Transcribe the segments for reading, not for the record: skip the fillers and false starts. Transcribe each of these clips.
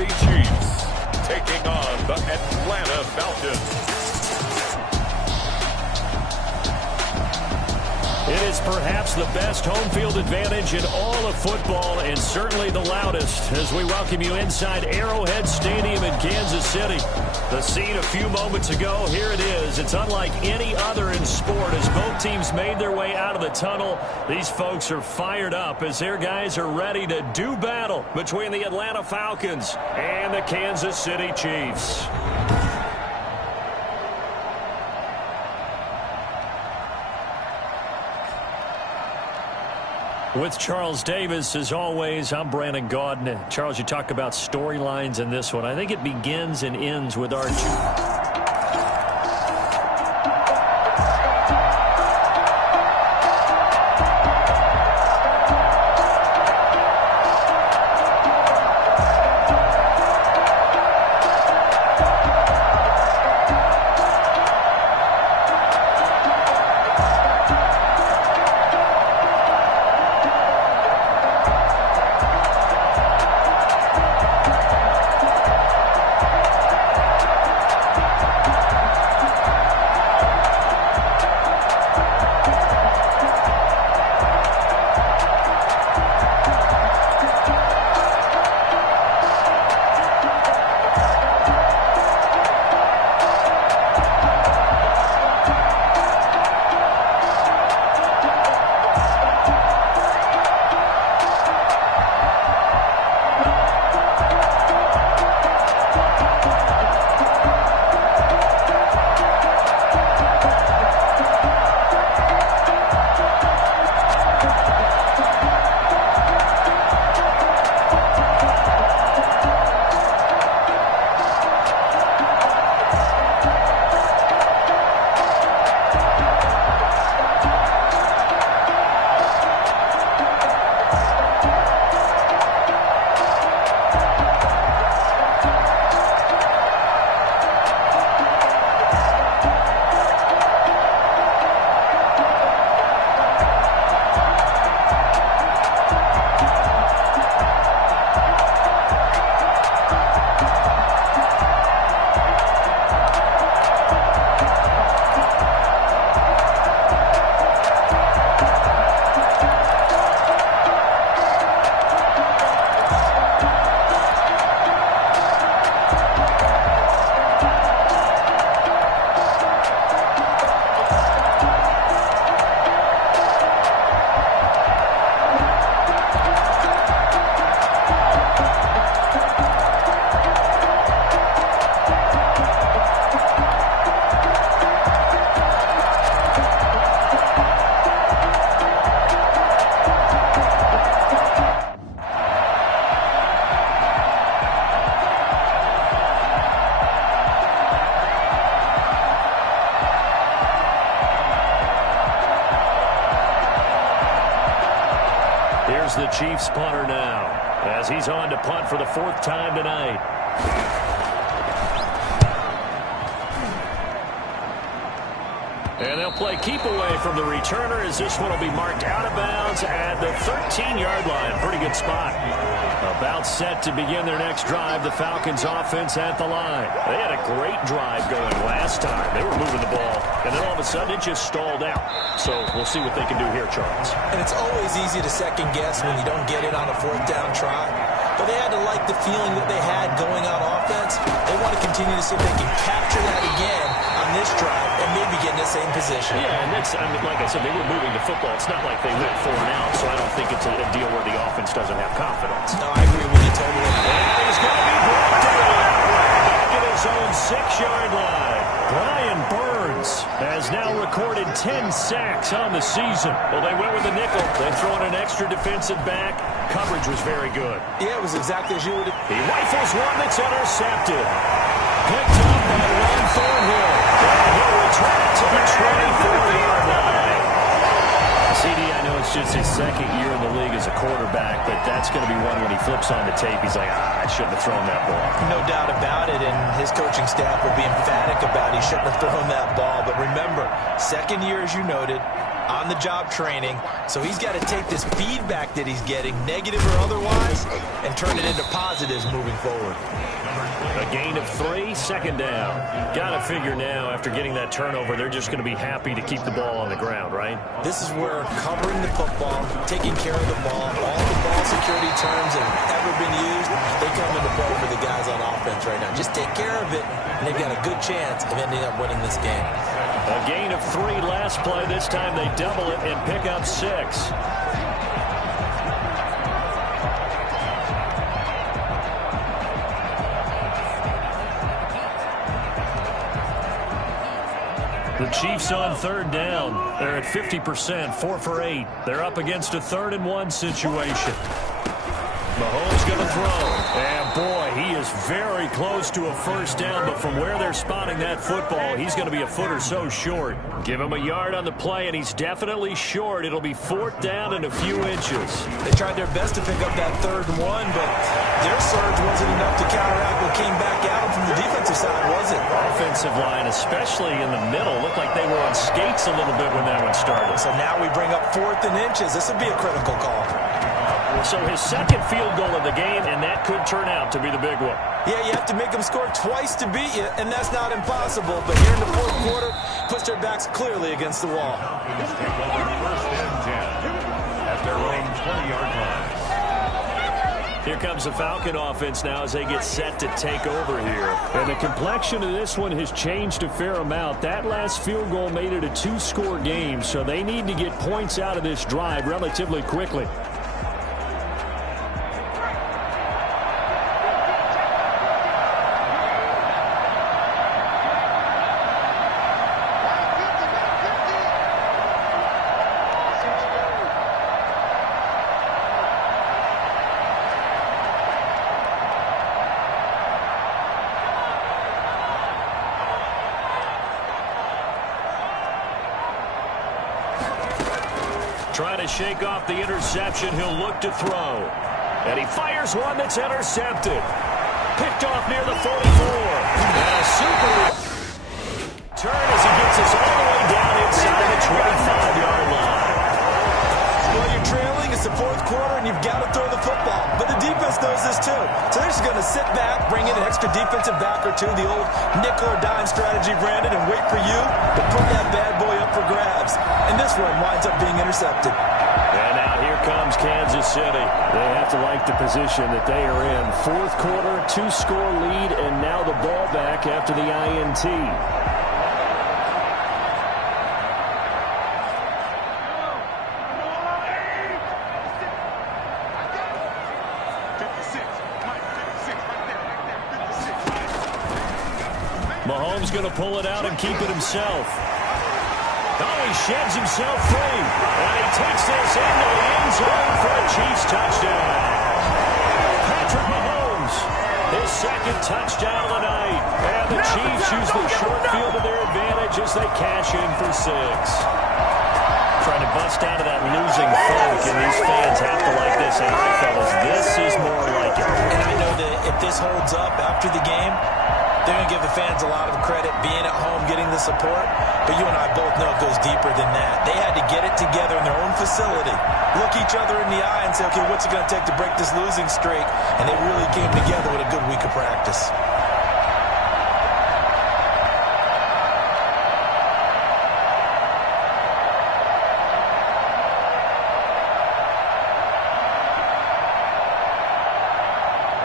City Chiefs taking on the Atlanta Falcons. It is perhaps the best home field advantage in all of football, and certainly the loudest, as we welcome you inside Arrowhead Stadium in Kansas City. The scene a few moments ago, here it is. It's unlike any other in sport as both teams made their way out of the tunnel. These folks are fired up as their guys are ready to do battle between the Atlanta Falcons and the Kansas City Chiefs. With Charles Davis, as always, I'm Brandon Gaudin. Charles, you talk about storylines in this one. I think it begins and ends with our the Chiefs punter now, as he's on to punt for the fourth time tonight. And they'll play keep away from the returner as this one will be marked out of bounds at the 13-yard line. Pretty good spot. About set to begin their next drive, the Falcons offense at the line. They had a great drive going last time. They were moving the ball, and then all of a sudden it just stalled out. So we'll see what they can do here, Charles. And it's always easy to second guess when you don't get it on a fourth down try. But they had to like the feeling that they had going on offense. They want to continue to see if they can capture that again on this drive and maybe get in the same position. Yeah, and that's, I mean, like I said, they were moving the football. It's not like they went 4 and out, so I don't think it's a deal where the offense doesn't have confidence. No, I agree with you totally. And he's going to be brought down back at his own 6-yard line. Brian Burns has now recorded 10 sacks on the season. Well, they went with the nickel. They throw in an extra defensive back. Coverage was very good. Yeah, it was exactly as you would have. He rifles one that's intercepted. Picked up by Ron Thornhill. And he'll return it to the 24-yard line. CD, I know it's just his second year in the league as a quarterback, but that's going to be one when he flips on the tape. He's like, I shouldn't have thrown that ball. No doubt about it, and his coaching staff will be emphatic about he shouldn't have thrown that ball. But remember, second year, as you noted, on-the-job training. So he's got to take this feedback that he's getting, negative or otherwise, and turn it into positives moving forward. A gain of 3, second down. Got to figure now, after getting that turnover, they're just going to be happy to keep the ball on the ground, right? This is where covering the football, taking care of the ball, all the ball security terms that have ever been used, they come into play for the guys on offense right now. Just take care of it, and they've got a good chance of ending up winning this game. A gain of 3 last play. This time they double it and pick up 6. The Chiefs on third down. They're at 50%, 4 for 8. They're up against a 3rd and 1 situation. Mahomes going to throw. And boy, he is very close to a first down, but from where they're spotting that football, he's going to be a foot or so short. Give him a yard on the play, and he's definitely short. It'll be 4th down and a few inches. They tried their best to pick up that 3rd and 1, but their surge wasn't enough to counteract what came back at them from the defensive side, was it? Offensive line, especially in the middle, looked like they were on skates a little bit when that one started. So now we bring up 4th and inches. This would be a critical call. So his second field goal of the game, and that could turn out to be the big one. Yeah, you have to make them score twice to beat you, and that's not impossible. But here in the 4th quarter, puts their backs clearly against the wall. First and 10 at their own 20-yard line. Here comes the Falcon offense now as they get set to take over here. And the complexion of this one has changed a fair amount. That last field goal made it a 2-score game, so they need to get points out of this drive relatively quickly. Trying to shake off the interception, he'll look to throw. And he fires one that's intercepted. Picked off near the 44. And a super turn as he gets us all the way down inside the 25-yard line. Well, you're trailing, it's the 4th quarter, and you've got to throw the football. But the defense knows this too. So they're just going to sit back, bring in an extra defensive back or two, the old nickel or dime strategy, Brandon, and wait for you to put that bad boy up for grabs. And this one winds up being intercepted. And now here comes Kansas City. They have to like the position that they are in. 4th quarter, 2-score lead, and now the ball back after the INT. Mahomes going to pull it out and keep it himself. Oh, he sheds himself free. And he takes this into the end zone for a Chiefs touchdown. Patrick Mahomes, his 2nd touchdown of the night. And the Chiefs use the short field to their advantage as they cash in for 6. Trying to bust out of that losing funk, and these fans have to like this. And right, fellas, this is more like it. And I know that if this holds up after the game, they're going to give the fans a lot of credit being at home, getting the support. But you and I both know it goes deeper than that. They had to get it together in their own facility, look each other in the eye and say, okay, what's it going to take to break this losing streak? And they really came together with a good week of practice.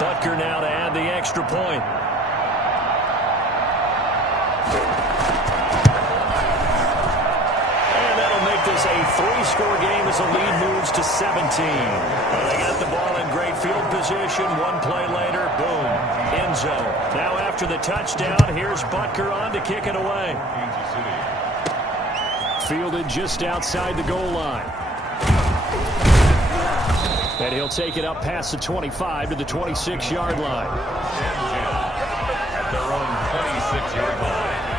Butker now to add the extra point. This a 3-score game as the lead moves to 17. They got the ball in great field position. 1 play later, boom, end zone. Now after the touchdown, here's Butker on to kick it away. Fielded just outside the goal line. And he'll take it up past the 25 to the 26-yard line. At their own 26-yard line.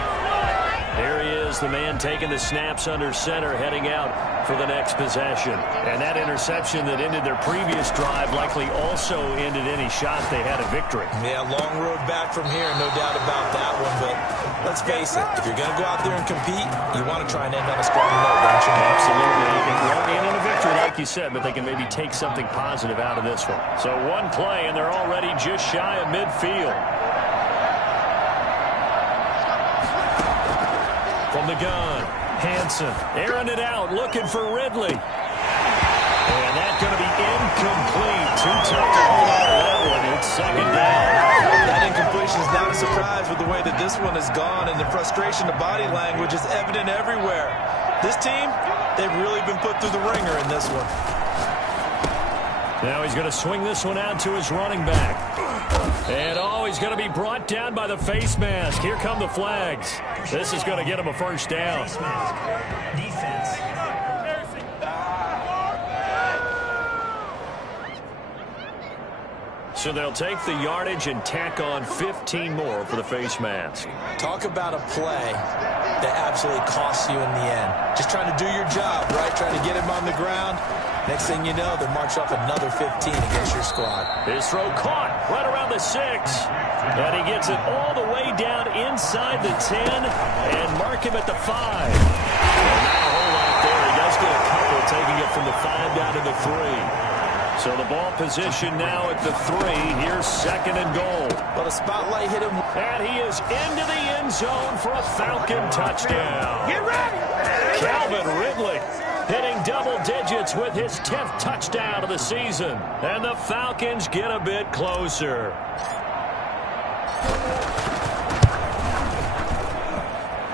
There he is, is the man taking the snaps under center, heading out for the next possession. And that interception that ended their previous drive likely also ended any shot they had at victory. Yeah, long road back from here, no doubt about that one. But let's face it, if you're going to go out there and compete, you want to try and end on a strong note, don't you? Absolutely. They can go in a victory, like you said, but they can maybe take something positive out of this one. So one play, and they're already just shy of midfield. From the gun, Hansen airing it out, looking for Ridley. And that's going to be incomplete. Too tough to hold on to that one. It's second down. That incompletion is not a surprise with the way that this one has gone, and the frustration, the body language is evident everywhere. This team, they've really been put through the ringer in this one. Now he's going to swing this one out to his running back. And, he's going to be brought down by the face mask. Here come the flags. This is going to get him a first down. Defense. So they'll take the yardage and tack on 15 more for the face mask. Talk about a play that absolutely costs you in the end. Just trying to do your job, right? Trying to get him on the ground. Next thing you know, they march off another 15 against your squad. His throw caught right around the 6. And he gets it all the way down inside the 10 and mark him at the 5. And not a whole lot there. He does get a couple, taking it from the 5 down to the 3. So the ball position now at the 3. Here's second and goal. But a spotlight hit him. And he is into the end zone for a Falcon touchdown. Get ready! Calvin Ridley hitting double digits with his 10th touchdown of the season. And the Falcons get a bit closer.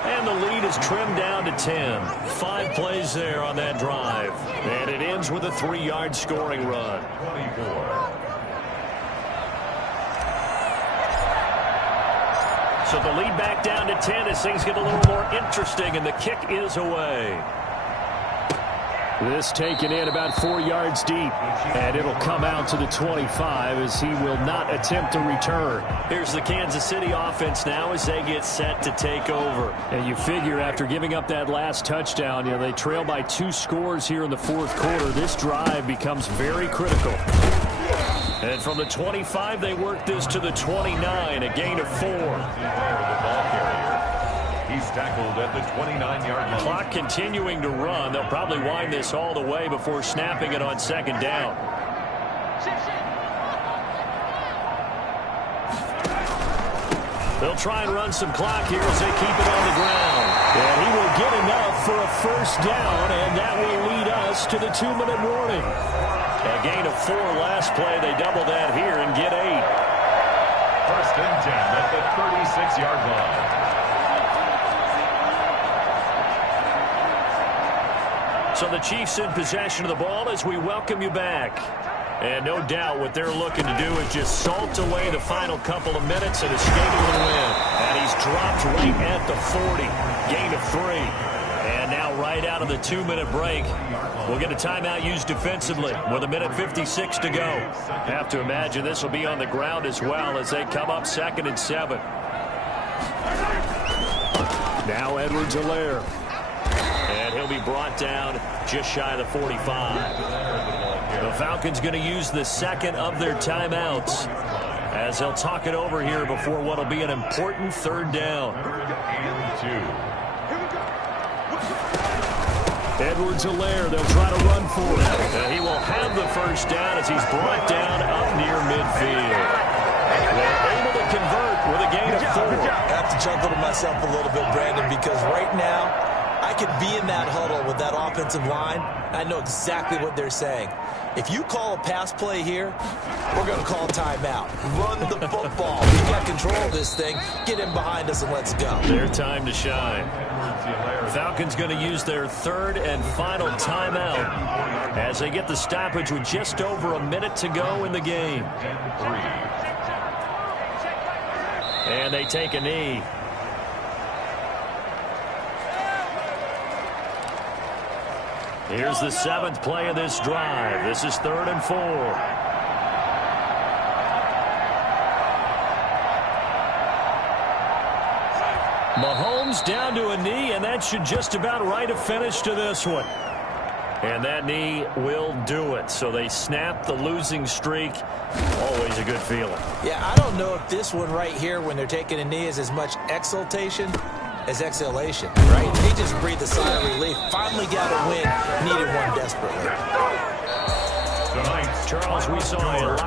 And the lead is trimmed down to 10. 5 plays there on that drive. And it ends with a 3-yard scoring run. 24. So the lead back down to 10 as things get a little more interesting, and the kick is away. This taken in about 4 yards deep, and it'll come out to the 25 as he will not attempt to return. Here's the Kansas City offense now as they get set to take over. And you figure after giving up that last touchdown, they trail by 2 scores here in the fourth quarter. This drive becomes very critical. And from the 25, they work this to the 29, a gain of 4. He's tackled at the 29-yard line. Clock continuing to run. They'll probably wind this all the way before snapping it on second down. They'll try and run some clock here as they keep it on the ground. And he will get enough for a first down, and that will lead us to the 2-minute warning. A gain of 4 last play. They double that here and get 8. First and 10 at the 36-yard line. So the Chiefs in possession of the ball as we welcome you back. And no doubt what they're looking to do is just salt away the final couple of minutes and escape with a win. And he's dropped right at the 40. Gain of 3. And now right out of the 2-minute break, we'll get a timeout used defensively with 1:56 to go. Have to imagine this will be on the ground as well as they come up 2nd and 7. Now Edwards-Helaire. And he'll be brought down just shy of the 45. The Falcons going to use the second of their timeouts as they'll talk it over here before what will be an important 3rd down. Edwards-Helaire, they'll try to run for it. And he will have the first down as he's brought down up near midfield. They're able to convert with a gain of 4. I have to chuckle to myself a little bit, Brandon, because right now I could be in that huddle with that offensive line. I know exactly what they're saying. If you call a pass play here, we're going to call timeout. Run the football. We've got control of this thing. Get in behind us and let's go. Their time to shine. Falcons going to use their 3rd and final timeout as they get the stoppage with just over a minute to go in the game. And they take a knee. Here's the 7th play of this drive. This is 3rd and 4. Mahomes down to a knee, and that should just about write a finish to this one. And that knee will do it. So they snap the losing streak. Always a good feeling. Yeah, I don't know if this one right here, when they're taking a knee, is as much exultation as exhalation, right? They just breathed a sigh of relief. Finally got a win. Needed one desperately. Tonight, Charles, we saw a lot